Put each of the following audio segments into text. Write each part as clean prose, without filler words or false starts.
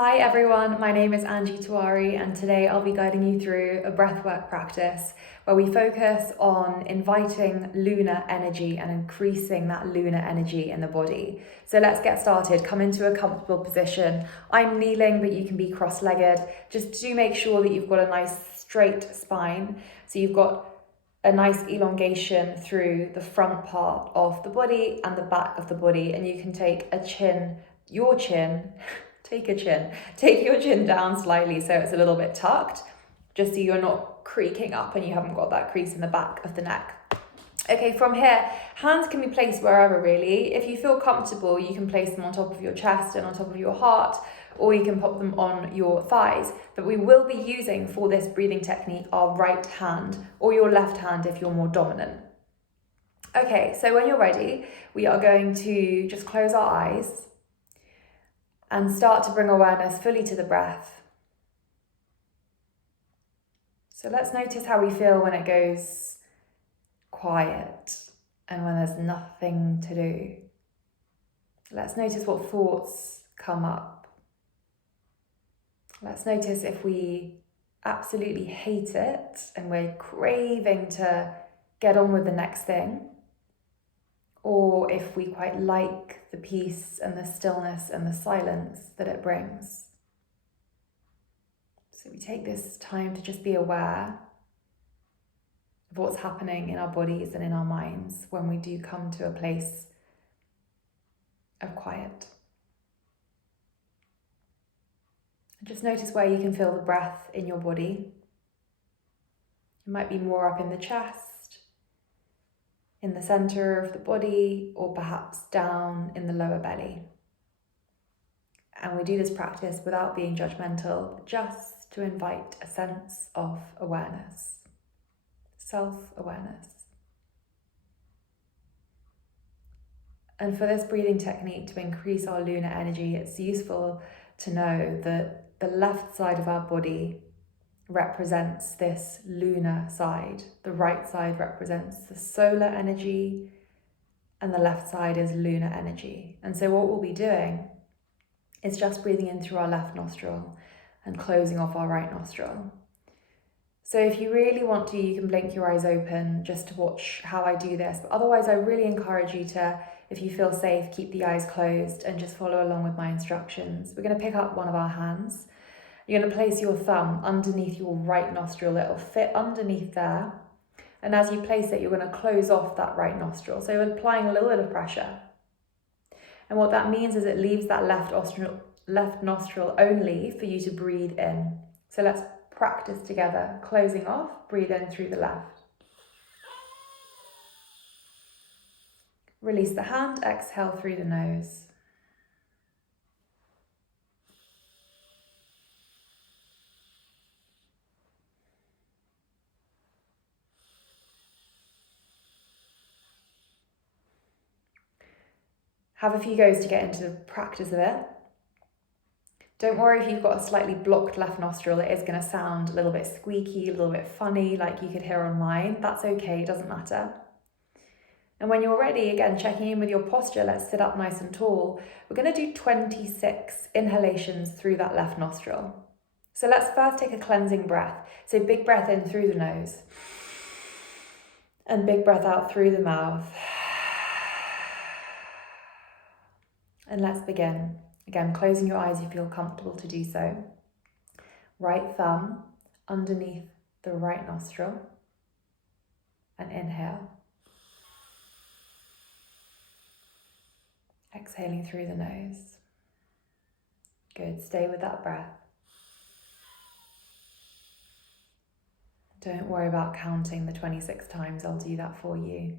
Hi everyone, my name is Tiwari and today I'll be guiding you through a breathwork practice where we focus on inviting lunar energy and increasing that lunar energy in the body. So let's get started. Come into a comfortable position. I'm kneeling, but you can be cross-legged. Just do make sure that you've got a nice straight spine. So you've got a nice elongation through the front part of the body and the back of the body, and you can take your chin down slightly so it's a little bit tucked, just so you're not creaking up and you haven't got that crease in the back of the neck. Okay, from here, hands can be placed wherever really. If you feel comfortable, you can place them on top of your chest and on top of your heart, or you can pop them on your thighs. But we will be using for this breathing technique our right hand or your left hand if you're more dominant. Okay, so when you're ready, we are going to just close our eyes and start to bring awareness fully to the breath. So let's notice how we feel when it goes quiet and when there's nothing to do. Let's notice what thoughts come up. Let's notice if we absolutely hate it and we're craving to get on with the next thing, or if we quite like the peace and the stillness and the silence that it brings. So we take this time to just be aware of what's happening in our bodies and in our minds when we do come to a place of quiet. Just notice where you can feel the breath in your body. It might be more up in the chest, in the center of the body, or perhaps down in the lower belly. And we do this practice without being judgmental, just to invite a sense of awareness, self-awareness. And for this breathing technique to increase our lunar energy, it's useful to know that the left side of our body represents this lunar side. The right side represents the solar energy, and the left side is lunar energy. And so what we'll be doing is just breathing in through our left nostril and closing off our right nostril. So if you really want to, you can blink your eyes open just to watch how I do this. But otherwise, I really encourage you to, if you feel safe, keep the eyes closed and just follow along with my instructions. We're going to pick up one of our hands. You're going to place your thumb underneath your right nostril. It'll fit underneath there. And as you place it, you're going to close off that right nostril. So you're applying a little bit of pressure. And what that means is it leaves that left nostril only for you to breathe in. So let's practice together. Closing off, breathe in through the left. Release the hand, exhale through the nose. Have a few goes to get into the practice of it. Don't worry if you've got a slightly blocked left nostril. It is going to sound a little bit squeaky, a little bit funny, like you could hear on mine. That's okay, it doesn't matter. And when you're ready, again, checking in with your posture, let's sit up nice and tall. We're going to do 26 inhalations through that left nostril. So let's first take a cleansing breath. So big breath in through the nose and big breath out through the mouth. And let's begin. Again, closing your eyes if you feel comfortable to do so. Right thumb underneath the right nostril and inhale. Exhaling through the nose. Good, stay with that breath. Don't worry about counting the 26 times, I'll do that for you.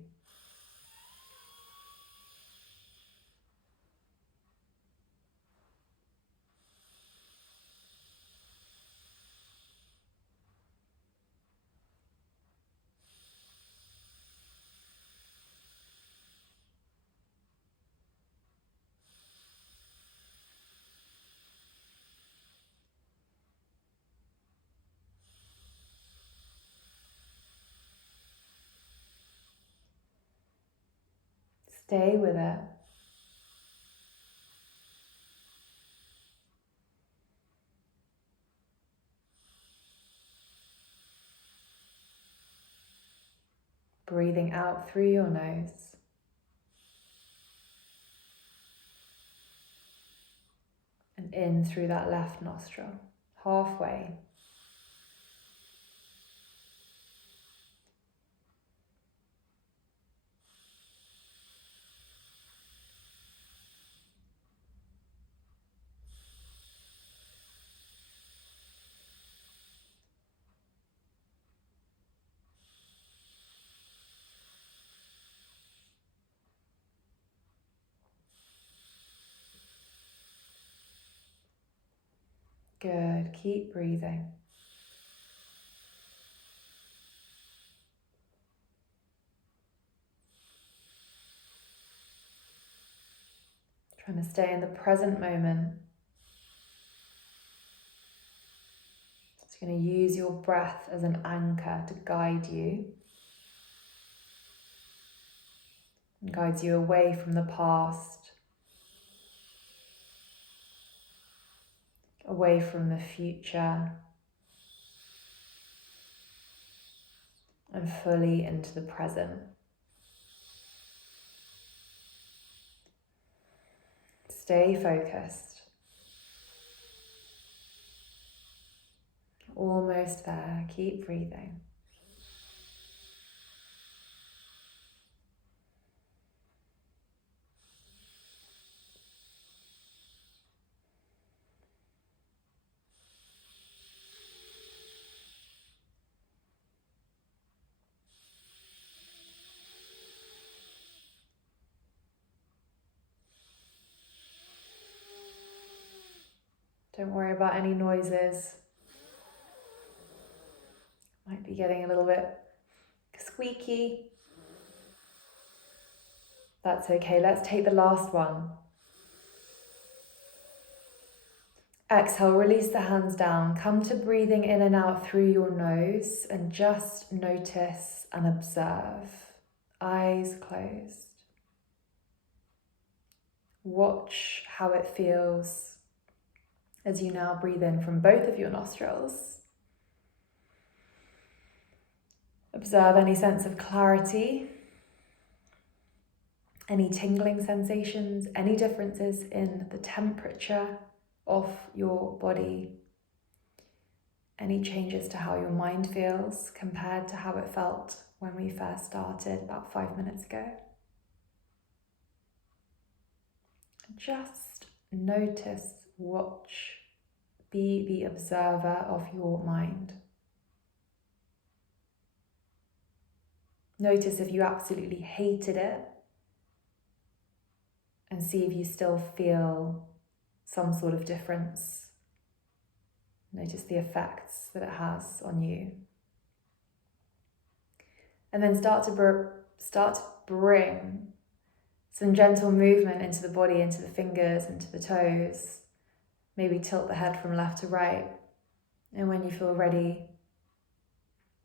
Stay with it. Breathing out through your nose. And in through that left nostril, halfway. Good, keep breathing. Trying to stay in the present moment. Just going to use your breath as an anchor to guide you. And guides you away from the past, away from the future, and fully into the present. Stay focused. Almost there. Keep breathing. Don't worry about any noises. Might be getting a little bit squeaky. That's okay. Let's take the last one. Exhale, release the hands down. Come to breathing in and out through your nose and just notice and observe. Eyes closed. Watch how it feels as you now breathe in from both of your nostrils. Observe any sense of clarity, any tingling sensations, any differences in the temperature of your body, any changes to how your mind feels compared to how it felt when we first started about 5 minutes ago. Just notice, watch, be the observer of your mind. Notice if you absolutely hated it and see if you still feel some sort of difference. Notice the effects that it has on you. And then start to bring some gentle movement into the body, into the fingers, into the toes. Maybe tilt the head from left to right. And when you feel ready,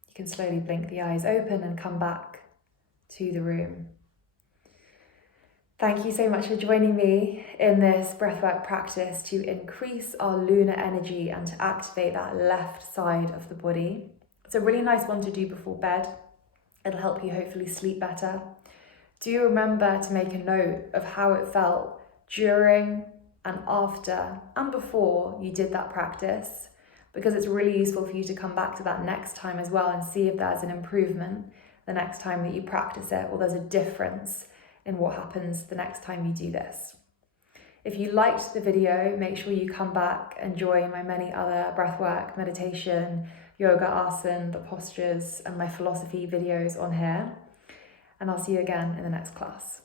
you can slowly blink the eyes open and come back to the room. Thank you so much for joining me in this breathwork practice to increase our lunar energy and to activate that left side of the body. It's a really nice one to do before bed. It'll help you hopefully sleep better. Do remember to make a note of how it felt during and after and before you did that practice, because it's really useful for you to come back to that next time as well and see if there's an improvement the next time that you practice it, or there's a difference in what happens the next time you do this. If you liked the video, make sure you come back and join my many other breathwork, meditation, yoga, asana, the postures, and my philosophy videos on here. And I'll see you again in the next class.